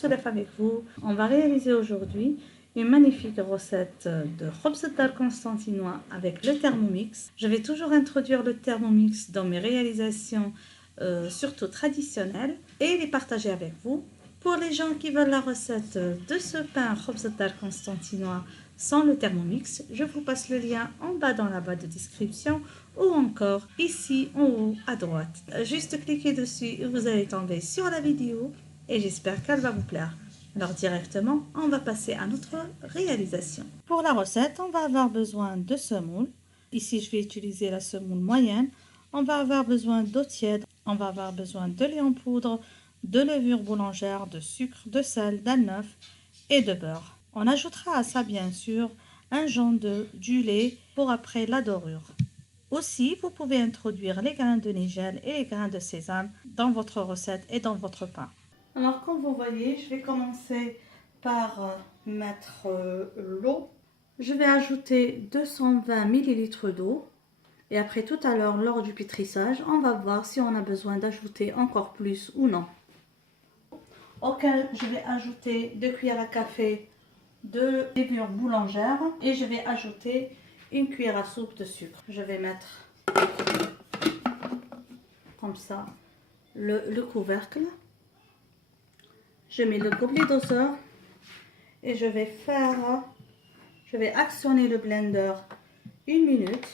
Soulef avec vous. On va réaliser aujourd'hui une magnifique recette de khobz dar constantinois avec le Thermomix. Je vais toujours introduire le Thermomix dans mes réalisations, surtout traditionnelles, et les partager avec vous. Pour les gens qui veulent la recette de ce pain khobz dar constantinois sans le Thermomix, je vous passe le lien en bas dans la barre de description ou encore ici en haut à droite. Juste cliquez dessus et vous allez tomber sur la vidéo et j'espère qu'elle va vous plaire. Alors directement, on va passer à notre réalisation. Pour la recette, on va avoir besoin de semoule. Ici, je vais utiliser la semoule moyenne. On va avoir besoin d'eau tiède. On va avoir besoin de lait en poudre, de levure boulangère, de sucre, de sel, d'un œuf et de beurre. On ajoutera à ça bien sûr un jaune d'œuf, du lait pour après la dorure. Aussi, vous pouvez introduire les grains de nigel et les grains de sésame dans votre recette et dans votre pain. Alors comme vous voyez, je vais commencer par mettre l'eau. Je vais ajouter 220 ml d'eau. Et après tout à l'heure, lors du pétrissage, on va voir si on a besoin d'ajouter encore plus ou non. Auquel je vais ajouter 2 cuillères à café de levure boulangère et je vais ajouter une cuillère à soupe de sucre. Je vais mettre comme ça le couvercle. Je mets le gobelet doseur et je vais actionner le blender 1 minute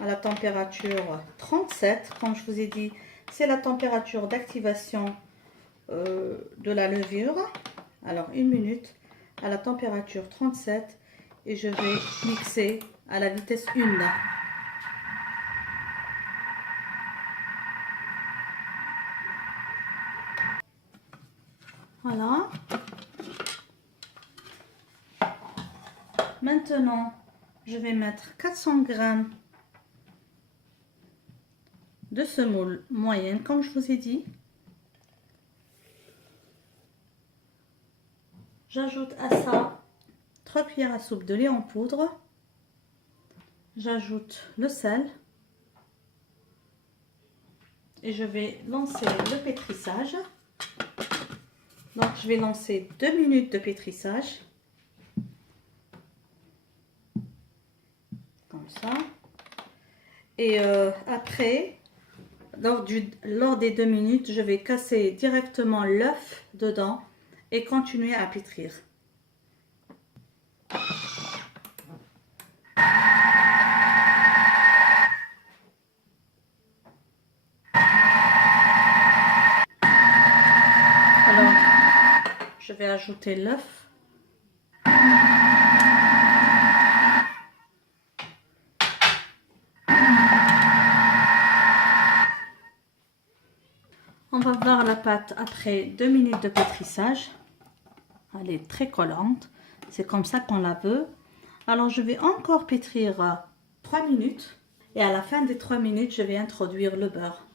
à la température 37. Comme je vous ai dit, c'est la température d'activation de la levure. Alors 1 minute à la température 37 et je vais mixer à la vitesse 1. Voilà. Maintenant, je vais mettre 400 g de semoule moyenne, comme je vous ai dit. J'ajoute à ça 3 cuillères à soupe de lait en poudre. J'ajoute le sel. Et je vais lancer le pétrissage. Donc, je vais lancer 2 minutes de pétrissage. Comme ça. Et après, lors des 2 minutes, je vais casser directement l'œuf dedans et continuer à pétrir. Alors, je vais ajouter l'œuf. On va voir la pâte après 2 minutes de pétrissage. Elle est très collante. C'est comme ça qu'on la veut. Alors, je vais encore pétrir 3 minutes. Et à la fin des 3 minutes, je vais introduire le beurre.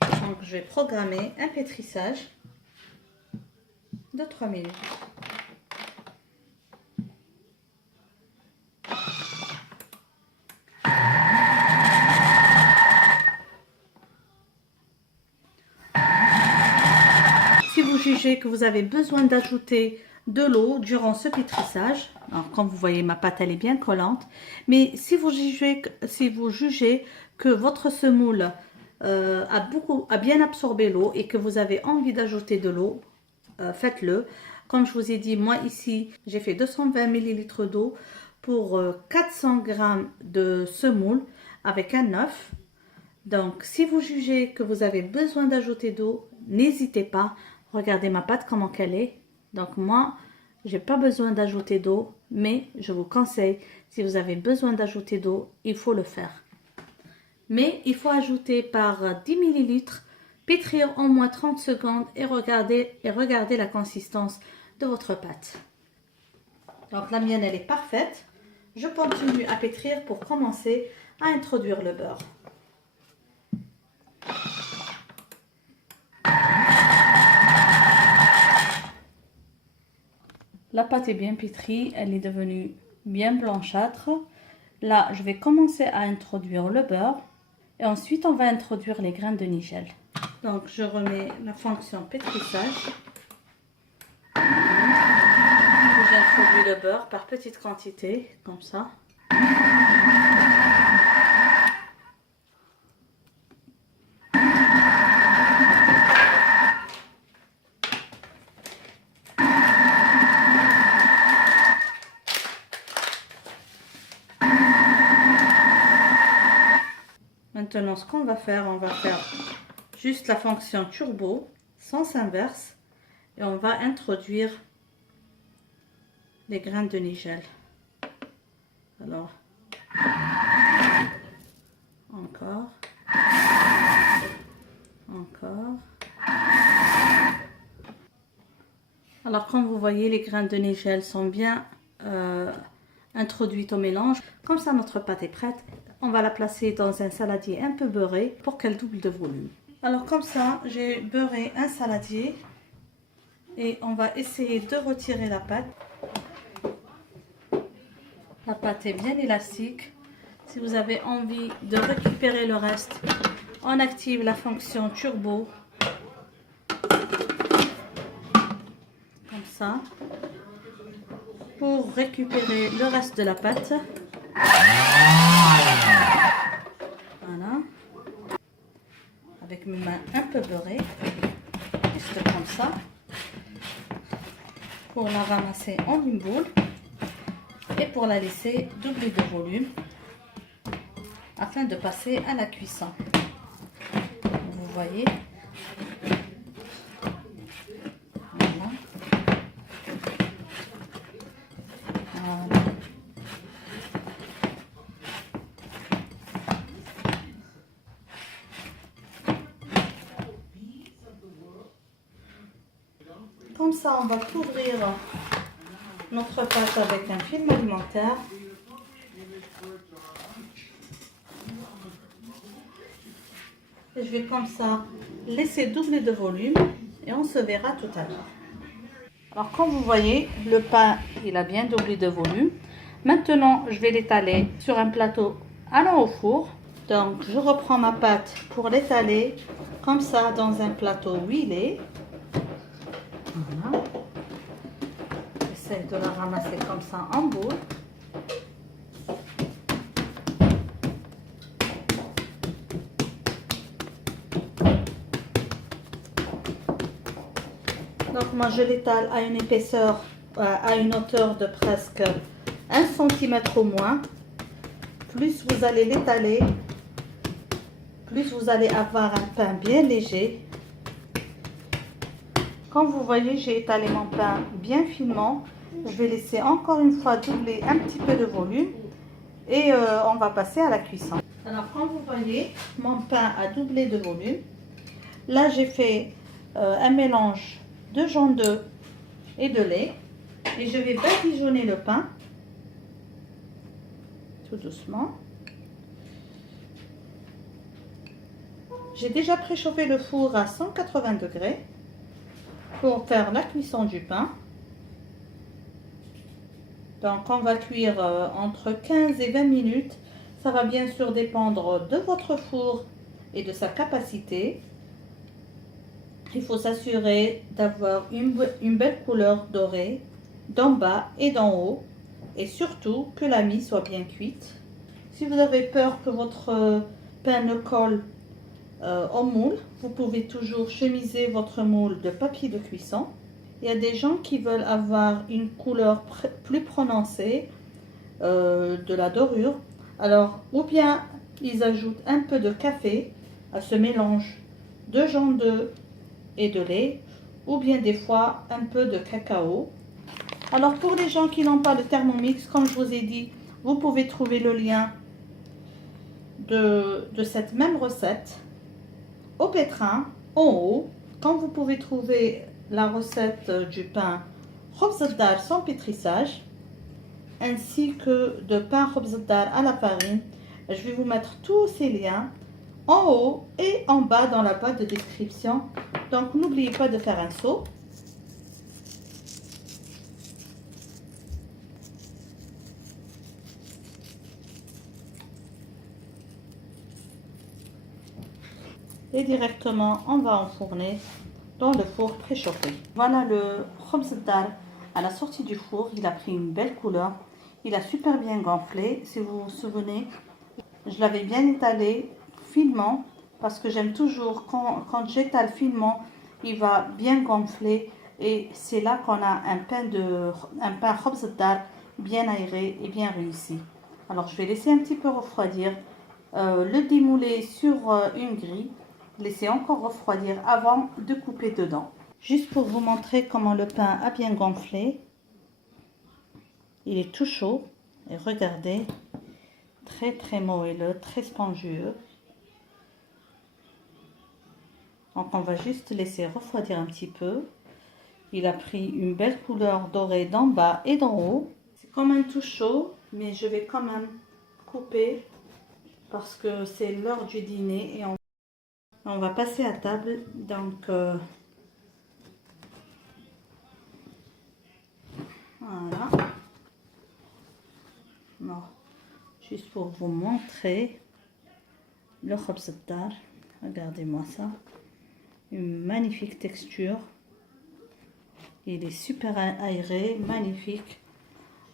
Donc, je vais programmer un pétrissage de 3 minutes. Si vous jugez que vous avez besoin d'ajouter de l'eau durant ce pétrissage, alors comme vous voyez, ma pâte elle est bien collante, mais si vous jugez que votre semoule a bien absorbé l'eau et que vous avez envie d'ajouter de l'eau, faites-le. Comme je vous ai dit, moi ici, j'ai fait 220 ml d'eau pour 400 g de semoule avec un œuf. Donc, si vous jugez que vous avez besoin d'ajouter d'eau, n'hésitez pas. Regardez ma pâte comment qu'elle est. Donc, moi, j'ai pas besoin d'ajouter d'eau, mais je vous conseille, si vous avez besoin d'ajouter d'eau, il faut le faire. Mais il faut ajouter par 10 ml, pétrir au moins 30 secondes et regardez la consistance de votre pâte. Donc, la mienne, elle est parfaite. Je continue à pétrir pour commencer à introduire le beurre. La pâte est bien pétrie, elle est devenue bien blanchâtre. Là, je vais commencer à introduire le beurre et ensuite on va introduire les grains de nigel. Donc je remets la fonction pétrissage. J'introduis le beurre par petites quantités, comme ça. Maintenant, ce qu'on va faire, on va faire juste la fonction turbo, sens inverse, et on va introduire les graines de nigel. Alors, encore, encore. Alors, comme vous voyez, les graines de nigel sont bien introduites au mélange. Comme ça, notre pâte est prête. On va la placer dans un saladier un peu beurré pour qu'elle double de volume. Alors, comme ça, j'ai beurré un saladier et on va essayer de retirer la pâte. La pâte est bien élastique. Si vous avez envie de récupérer le reste, on active la fonction turbo. Comme ça. Pour récupérer le reste de la pâte. Voilà. Avec mes mains un peu beurrées. Juste comme ça. Pour la ramasser en une boule. Et pour la laisser doubler de volume. Afin de passer à la cuisson. Vous voyez. Voilà. Voilà. Comme ça, on va couvrir notre pâte avec un film alimentaire. Et je vais comme ça laisser doubler de volume et on se verra tout à l'heure. Alors comme vous voyez, le pain il a bien doublé de volume. Maintenant, je vais l'étaler sur un plateau allant au four. Donc je reprends ma pâte pour l'étaler comme ça dans un plateau huilé. Voilà. J'essaie de la ramasser comme ça en boule. Donc moi je l'étale à une épaisseur, à une hauteur de presque 1 cm au moins. Plus vous allez l'étaler, plus vous allez avoir un pain bien léger. Comme vous voyez, j'ai étalé mon pain bien finement. Je vais laisser encore une fois doubler un petit peu de volume et on va passer à la cuisson. Alors comme vous voyez, mon pain a doublé de volume. Là j'ai fait un mélange de jaune d'œuf et de lait et je vais badigeonner le pain tout doucement. J'ai déjà préchauffé le four à 180 degrés pour faire la cuisson du pain. Donc on va cuire entre 15 et 20 minutes. Ça va bien sûr dépendre de votre four et de sa capacité. Il faut s'assurer d'avoir une belle couleur dorée d'en bas et d'en haut. Et surtout que la mie soit bien cuite. Si vous avez peur que votre pain ne colle au moule, vous pouvez toujours chemiser votre moule de papier de cuisson. Il y a des gens qui veulent avoir une couleur plus prononcée de la dorure. Alors, ou bien ils ajoutent un peu de café à ce mélange de jaune d'œuf et de lait, ou bien des fois un peu de cacao. Alors, pour les gens qui n'ont pas le Thermomix, comme je vous ai dit, vous pouvez trouver le lien de cette même recette au pétrin en haut. Quand vous pouvez trouver la recette du pain khobz dar sans pétrissage ainsi que de pain khobz dar à la farine, je vais vous mettre tous ces liens en haut et en bas dans la boîte de description. Donc n'oubliez pas de faire un saut. et directement on va enfourner dans le four préchauffé. Voilà le khobz dar à la sortie du four, il a pris une belle couleur, il a super bien gonflé. Si vous vous souvenez, je l'avais bien étalé finement parce que j'aime toujours quand j'étale finement, il va bien gonfler et c'est là qu'on a un pain khobz dar bien aéré et bien réussi. Alors je vais laisser un petit peu refroidir, le démouler sur une grille, laisser encore refroidir avant de couper dedans. Juste pour vous montrer comment le pain a bien gonflé, il est tout chaud et regardez, très moelleux, très spongieux. Donc on va juste laisser refroidir un petit peu. Il a pris une belle couleur dorée d'en bas et d'en haut. C'est quand même tout chaud, mais je vais quand même couper parce que c'est l'heure du dîner et on va passer à table. Donc voilà. Non, juste pour vous montrer le khobz dar. Regardez-moi ça. Une magnifique texture. Il est super aéré, magnifique.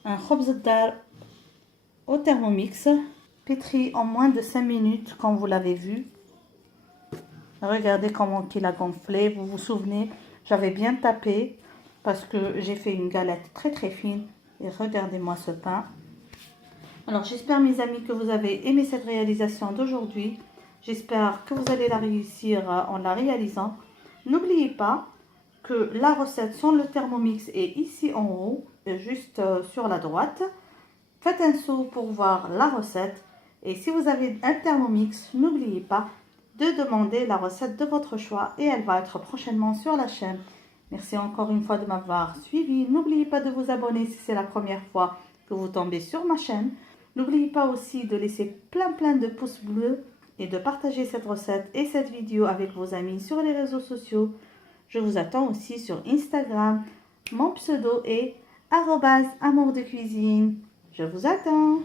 Un khobz dar au Thermomix, pétri en moins de 5 minutes comme vous l'avez vu. Regardez comment il a gonflé. Vous vous souvenez, j'avais bien tapé parce que j'ai fait une galette très fine. Et regardez-moi ce pain. Alors j'espère mes amis que vous avez aimé cette réalisation d'aujourd'hui. J'espère que vous allez la réussir en la réalisant. N'oubliez pas que la recette sans le Thermomix est ici en haut, juste sur la droite. Faites un saut pour voir la recette. Et si vous avez un Thermomix, n'oubliez pas de demander la recette de votre choix et elle va être prochainement sur la chaîne. Merci encore une fois de m'avoir suivi. N'oubliez pas de vous abonner si c'est la première fois que vous tombez sur ma chaîne. N'oubliez pas aussi de laisser plein de pouces bleus et de partager cette recette et cette vidéo avec vos amis sur les réseaux sociaux. Je vous attends aussi sur Instagram. Mon pseudo est @amour de cuisine. Je vous attends.